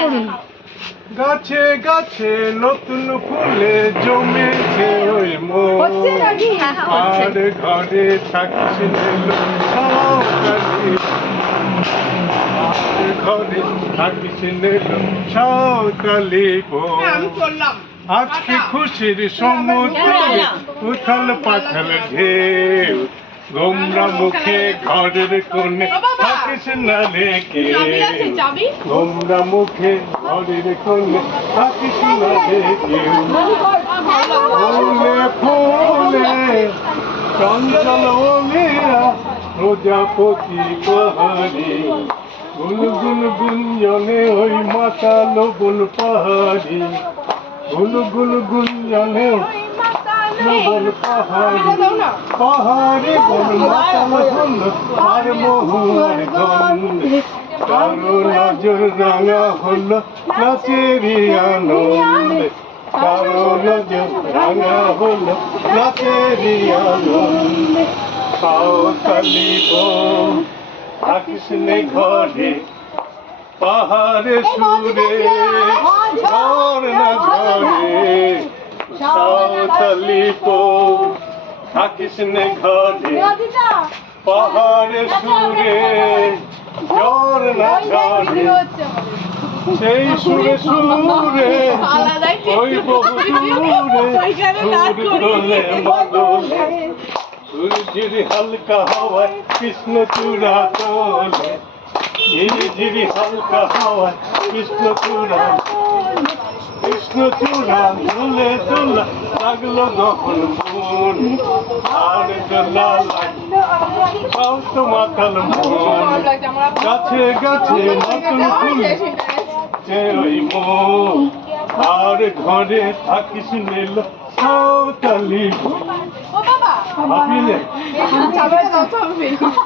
করুন। গাছে গাছে নতুন ফুলে জমেছে ওই মন, হচ্ছে নাকি? আর ঘরে থাকিস নেলো সাঁওতালি, আর ঘরে থাকিস নেলো সাঁওতালি বোন। আমি চললাম। আজকে খুশির সমুদ্রে উথাল পাথাল ঢেউ, গোমরা মুখে ঘরের কোণে থাকিস না রেখে, চাবি আছে, চাবি? গোমরা মুখে ঘরের কোণে থাকিস না রেখে। ফুলে ফুলে চঞ্চল ওলিয়া প্রজাপতি পাহাড়ি, গুন গুন গুঞ্জনে ওই মাতাল বন পাহাড়ি, গুন গুন গুঞ্জনে বন পাহাড়ি, পাহাড়ি বন মাতাল হল আর মহুয়ার গন্ধে, কারো নজর রাঙা হল নাচেরই আনন্দে, কারো নজর রাঙা হল নাচেরই আনন্দে। সাঁওতালি বোন থাকিস নে ঘরে, পাহাড়ে সুরে ঝর্ণা ঝরে, সাঁওতালি বোন থাকিস নে ঘরে, পাহাড়ে সুরে ঝর্ণা ঝরে, সেই সুরে সুরে ওই বহু দূরে বদলে, ঝিরি হালকা হাওয়ায় কৃষ্ণ চূড়া তোলে, ঝিরি ঝিরি হালকা হাওয়ায় কৃষ্ণ চূড়া, কৃষ্ণ চূড়া দুলে দোলা লাগলো যখন মন, আর দোলা লাগলো তো মাতাল মন, গাছে গাছে নতুন ফুল ওই মন, আর ঘরে থাকিস নিল সাঁওতালি বোন। ও বাবা, ভাবিলে চাবিটা দাও তো আমি বের করি।